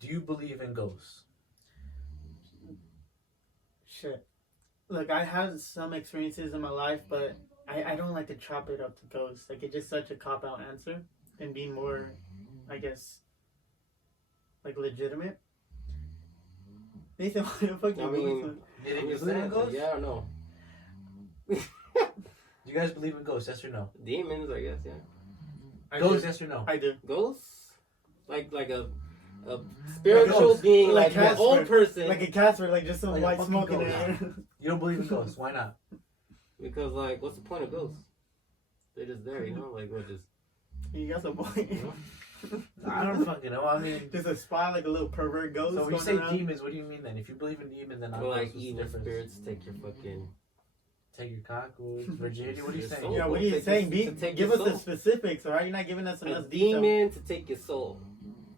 Do you believe in ghosts? Shit. Look, I had some experiences in my life, but I don't like to chop it up to ghosts. Like, it's just such a cop-out answer and being more, I guess, like, legitimate. Nathan, what the fuck I mean, you believe in ghosts? Yeah or no? Do you guys believe in ghosts? Yes or no? Demons, I guess, yeah. Ghosts, yes or no? I do. Ghosts? Like a spiritual being, like an old person. Like a Casper, like just some Like white smoke in there. You don't believe in ghosts? Why not? Because, like, what's the point of ghosts? They're just there, you know? Like, what, just... You got some point. I don't fucking know. I mean... Just a spot, like a little pervert ghost. So when you say around. demons, what do you mean then? If you believe in demons, then I'm like evil spirits take your fucking... Take your cock, virginity. What are you saying? Yeah, what are you saying? Give us the specifics, alright? You're not giving us enough detail. Demon to take your soul.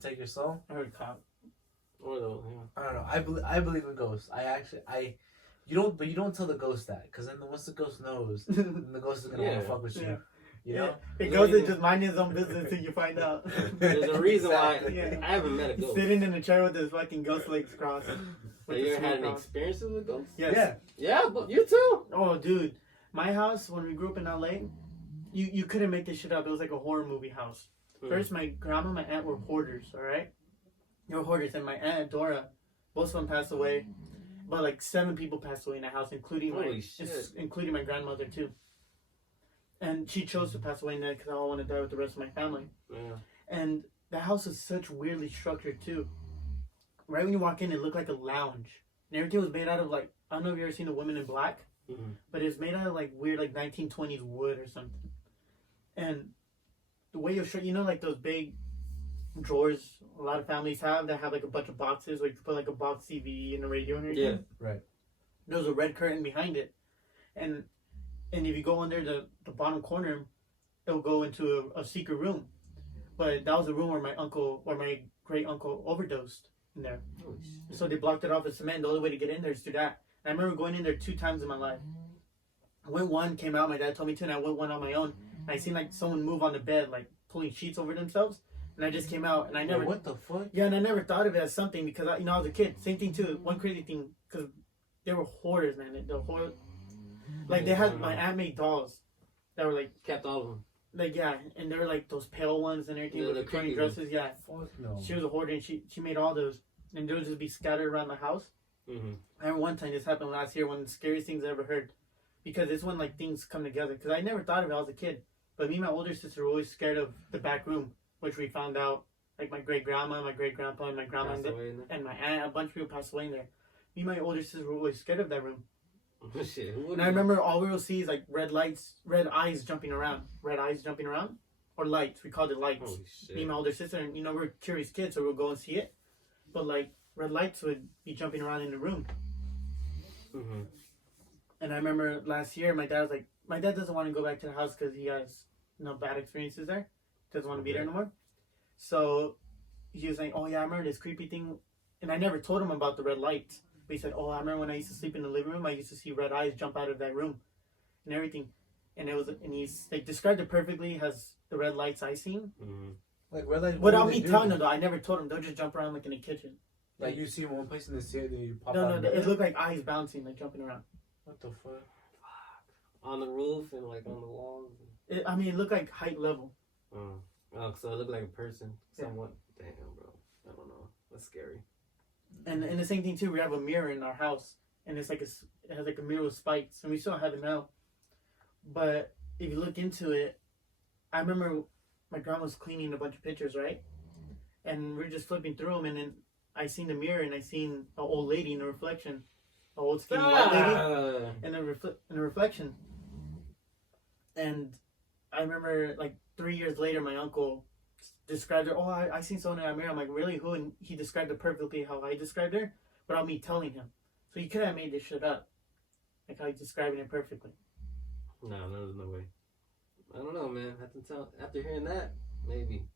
Take your soul? I heard cock. Or the... Yeah. I don't know. I believe in ghosts. You don't tell the ghost that, because then once the ghost knows, then the ghost is gonna want to fuck with you. Yeah. You know? It goes and just mind his own business until you find out. There's a reason Exactly. why I haven't met a ghost. Sitting in a chair with his fucking ghost legs crossed. Have you ever had any experiences with ghosts? Yes. Yeah. Yeah, but you too. Oh, dude. My house, when we grew up in LA, you couldn't make this shit up. It was like a horror movie house. First, my grandma and my aunt were hoarders, alright? They were hoarders, and my aunt, Dora, both of them passed away. But like 7 people passed away in the house, including my grandmother too. And she chose to pass away in there because I don't want to die with the rest of my family. Yeah. And the house is such weirdly structured too. Right when you walk in, it looked like a lounge. And everything was made out of like, I don't know if you've ever seen The Women in Black, but it's made out of like weird like 1920s wood or something. And the way you know, like those big drawers a lot of families have that have like a bunch of boxes where you can put like a box TV and a radio and everything. Yeah, right. There's a red curtain behind it, and if you go under the bottom corner, it'll go into a secret room. But that was a room where my great uncle overdosed in there. Oh, so they blocked it off with cement. The only way to get in there is through that. And I remember going in there 2 times in my life. I went one, came out, my dad told me to, and I went one on my own. And I seen like someone move on the bed, like pulling sheets over themselves. And I just came out, and I never... What the fuck? Yeah, and I never thought of it as something because, I was a kid. Same thing, too. One crazy thing, because they were hoarders, man. Like, they had... My aunt made dolls that were, like... Kept all of them. Like, yeah, and they were, like, those pale ones and everything with the pretty dresses. Yeah. Fuck no. She was a hoarder, and she made all those. And they would just be scattered around the house. Mm-hmm. I remember one time this happened last year, one of the scariest things I ever heard. Because it's when, like, things come together. Because I never thought of it when I was a kid. But me and my older sister were always scared of the back room, which we found out. Like my great grandma, my great grandpa, and my grandma, and my aunt, a bunch of people passed away in there. Me and my older sister were always scared of that room. Shit, and I remember all we will see is like red eyes jumping around, or lights. We called it lights. Holy shit. Me and my older sister, and we're curious kids, so we'll go and see it. But like red lights would be jumping around in the room. Mm-hmm. And I remember last year, my dad doesn't want to go back to the house because he has bad experiences there. Doesn't want to be there anymore. So he was like, oh yeah, I remember this creepy thing. And I never told him about the red lights. But he said, oh, I remember when I used to sleep in the living room, I used to see red eyes jump out of that room and everything. And he's like described it perfectly, has the red lights I seen. Mm-hmm. Like red lights. Without me telling him though, I never told him. They'll just jump around like in the kitchen. Like you see one place in the city, then you pop no, out. No, it looked like eyes bouncing, like jumping around. What the fuck? On the roof and like on the walls. It looked like height level. Oh, so it looked like a person, somewhat. Yeah. Damn, bro. I don't know. That's scary. And the same thing too. We have a mirror in our house, and it has like a mirror with spikes, and we still have it now. But if you look into it, I remember my grandma was cleaning a bunch of pictures, right? And we are just flipping through them, and then I seen the mirror, and I seen an old lady in the reflection, an old skinny white lady, in the reflection. And I remember like 3 years later, my uncle described her. Oh, I seen someone in that mirror. I'm like, really? Who? And he described it perfectly how I described her, without me telling him. So you could have made this shit up, like how he's describing it perfectly. No, there's no way. I don't know, man. After hearing that, maybe.